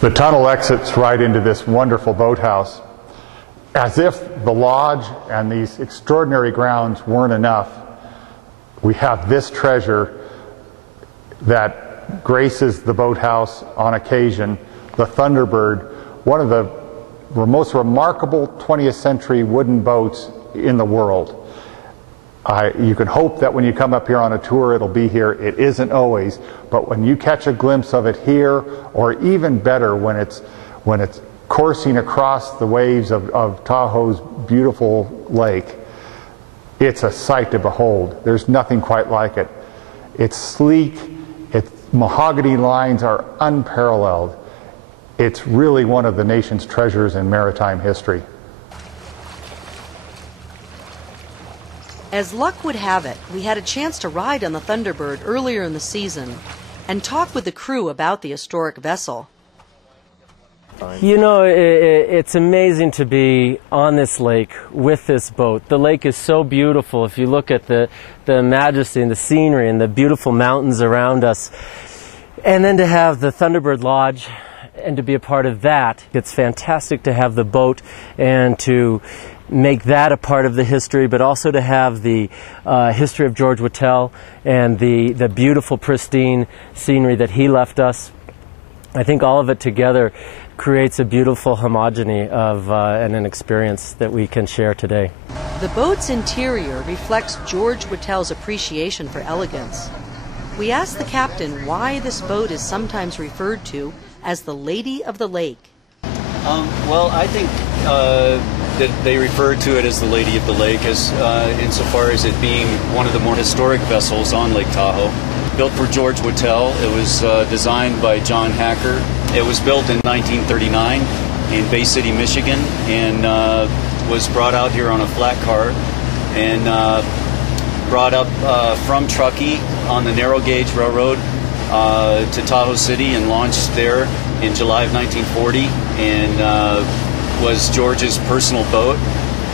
The tunnel exits right into this wonderful boathouse. As if the lodge and these extraordinary grounds weren't enough, we have this treasure that graces the boathouse on occasion, the Thunderbird, one of the most remarkable 20th century wooden boats in the world. You can hope that when you come up here on a tour it'll be here. It isn't always, but when you catch a glimpse of it here, or even better when it's coursing across the waves of Tahoe's beautiful lake, it's a sight to behold. There's nothing quite like it. It's sleek, its mahogany lines are unparalleled. It's really one of the nation's treasures in maritime history. As luck would have it, we had a chance to ride on the Thunderbird earlier in the season and talk with the crew about the historic vessel. You know, it's amazing to be on this lake with this boat. The lake is so beautiful. If you look at the majesty and the scenery and the beautiful mountains around us, and then to have the Thunderbird Lodge and to be a part of that, it's fantastic to have the boat and to make that a part of the history, but also to have the history of George Whittell and the beautiful, pristine scenery that he left us. I think all of it together creates a beautiful homogeny of and an experience that we can share today. The boat's interior reflects George Whittell's appreciation for elegance. We asked the captain why this boat is sometimes referred to as the Lady of the Lake. Well, I think that they refer to it as the Lady of the Lake as insofar as it being one of the more historic vessels on Lake Tahoe. Built for George Whittell, it was designed by John Hacker. It was built in 1939 in Bay City, Michigan, and was brought out here on a flat car and brought up from Truckee on the narrow gauge railroad to Tahoe City and launched there in July of 1940, and was George's personal boat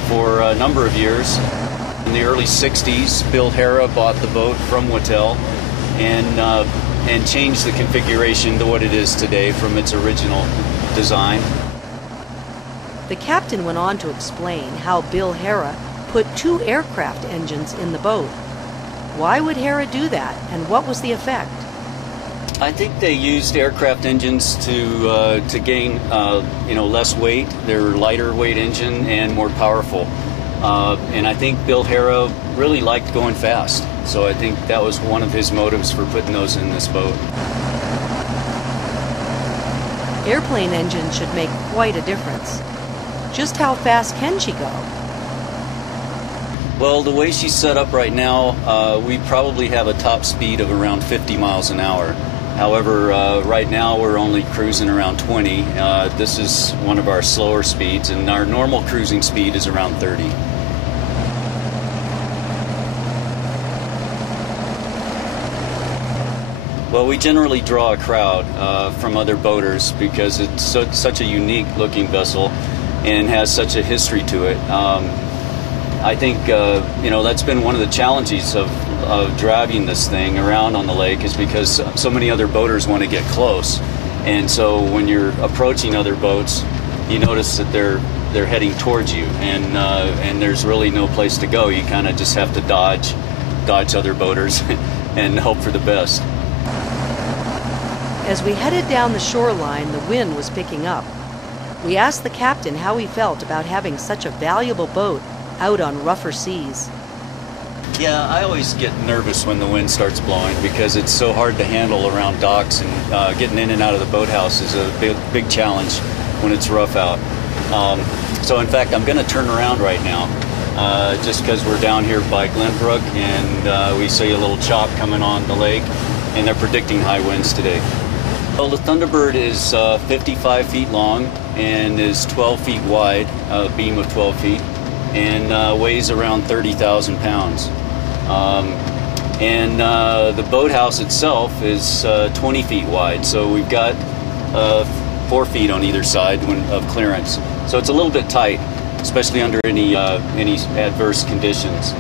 for a number of years. In the early 60s, Bill Harrah bought the boat from Whittell and changed the configuration to what it is today from its original design. The captain went on to explain how Bill Harrah put 2 aircraft engines in the boat. Why would Harrah do that, and what was the effect? I think they used aircraft engines to gain less weight. They're lighter weight engine and more powerful. And I think Bill Harrah really liked going fast. So I think that was one of his motives for putting those in this boat. Airplane engines should make quite a difference. Just how fast can she go? Well, the way she's set up right now, we probably have a top speed of around 50 miles an hour. However, right now we're only cruising around 20. This is one of our slower speeds, and our normal cruising speed is around 30. Well, we generally draw a crowd from other boaters because it's such a unique looking vessel and has such a history to it. I think that's been one of the challenges of driving this thing around on the lake, is because so many other boaters want to get close, and so when you're approaching other boats, you notice that they're heading towards you, and there's really no place to go. You kind of just have to dodge other boaters and hope for the best. As we headed down the shoreline, the wind was picking up. We asked the captain how he felt about having such a valuable boat out on rougher seas. Yeah, I always get nervous when the wind starts blowing because it's so hard to handle around docks, and getting in and out of the boathouse is a big challenge when it's rough out. So in fact, I'm going to turn around right now just because we're down here by Glenbrook, and we see a little chop coming on the lake, and they're predicting high winds today. Well, the Thunderbird is 55 feet long and is 12 feet wide, a beam of 12 feet, and weighs around 30,000 pounds. And the boathouse itself is 20 feet wide, so we've got 4 feet on either side of clearance. So it's a little bit tight, especially under any adverse conditions.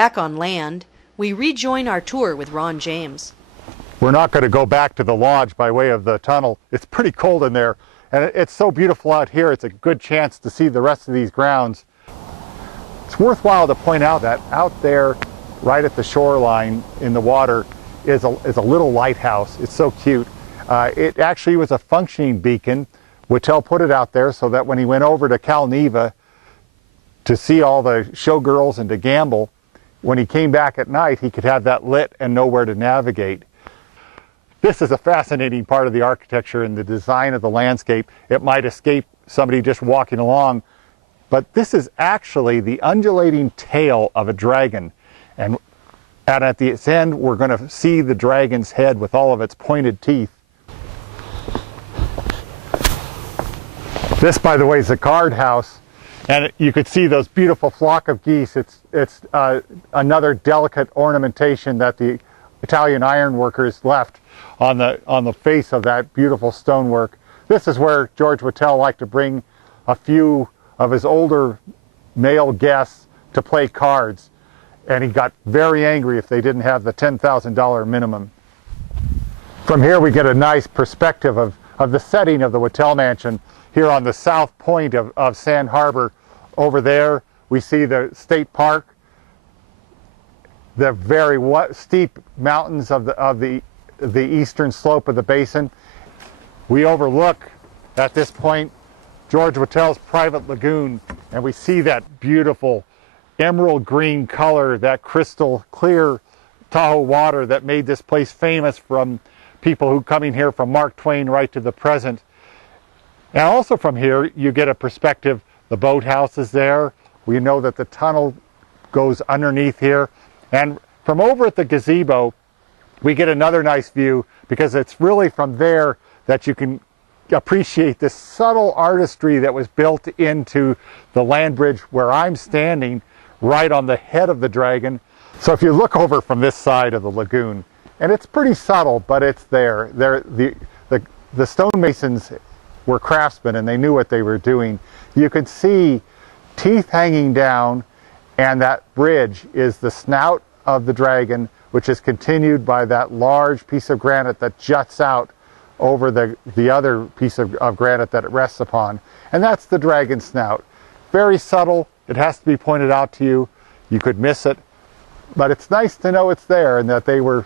Back on land, we rejoin our tour with Ron James. We're not going to go back to the lodge by way of the tunnel. It's pretty cold in there, and it's so beautiful out here, it's a good chance to see the rest of these grounds. It's worthwhile to point out that out there, right at the shoreline in the water, is a little lighthouse. It's so cute. It actually was a functioning beacon. Whittell put it out there so that when he went over to Calneva to see all the showgirls and to gamble, when he came back at night, he could have that lit and know where to navigate. This is a fascinating part of the architecture and the design of the landscape. It might escape somebody just walking along, but this is actually the undulating tail of a dragon. And at its end, we're going to see the dragon's head with all of its pointed teeth. This, by the way, is a guardhouse, and you could see those beautiful flock of geese. It's another delicate ornamentation that the Italian ironworkers left on the face of that beautiful stonework. This is where George Whittell liked to bring a few of his older male guests to play cards, and he got very angry if they didn't have the $10,000 minimum. From here we get a nice perspective of the setting of the Whittell Mansion here on the south point of Sand Harbor. Over there we see the state park, the very steep mountains of the eastern slope of the basin. We overlook at this point George Whittell's private lagoon, and we see that beautiful emerald green color, that crystal clear Tahoe water that made this place famous from people who coming here from Mark Twain right to the present. And also from here you get a perspective. The boathouse is there. We know that the tunnel goes underneath here, and from over at the gazebo we get another nice view, because it's really from there that you can appreciate this subtle artistry that was built into the land bridge where I'm standing, right on the head of the dragon. So if you look over from this side of the lagoon, and it's pretty subtle, but it's there. The stonemasons were craftsmen, and they knew what they were doing. You can see teeth hanging down, and that bridge is the snout of the dragon, which is continued by that large piece of granite that juts out over the other piece of granite that it rests upon. And that's the dragon snout. Very subtle. It has to be pointed out to you. You could miss it. But it's nice to know it's there and that they were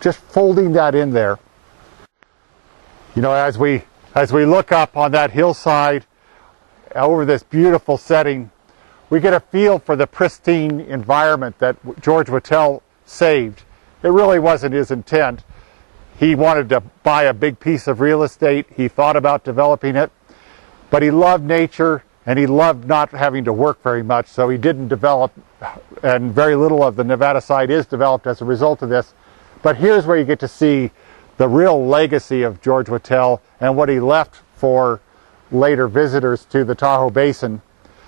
just folding that in there. You know, as we look up on that hillside over this beautiful setting, we get a feel for the pristine environment that George Whittell saved. It really wasn't his intent. He wanted to buy a big piece of real estate. He thought about developing it, but he loved nature and he loved not having to work very much, so he didn't develop, and very little of the Nevada side is developed as a result of this. But here's where you get to see the real legacy of George Whittell and what he left for later visitors to the Tahoe Basin.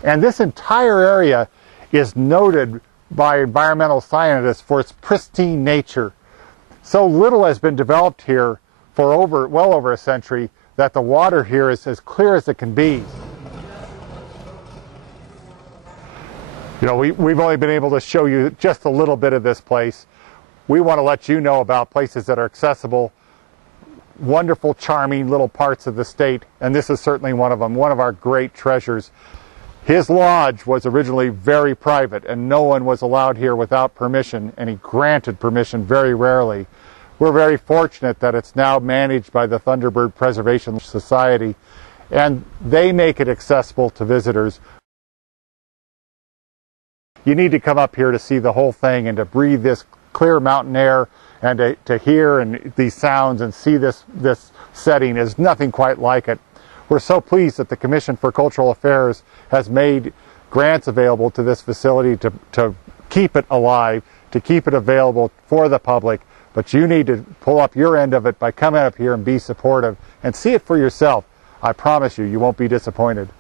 And this entire area is noted by environmental scientists for its pristine nature. So little has been developed here for well over a century that the water here is as clear as it can be. You know, we've only been able to show you just a little bit of this place. We want to let you know about places that are accessible, wonderful, charming little parts of the state, and this is certainly one of them, one of our great treasures. His lodge was originally very private, and no one was allowed here without permission, and he granted permission very rarely. We're very fortunate that it's now managed by the Thunderbird Preservation Society, and they make it accessible to visitors. You need to come up here to see the whole thing and to breathe this clear mountain air and to hear and these sounds and see this setting. Is nothing quite like it. We're so pleased that the Commission for Cultural Affairs has made grants available to this facility to keep it alive, to keep it available for the public. But you need to pull up your end of it by coming up here and be supportive and see it for yourself. I promise you, you won't be disappointed.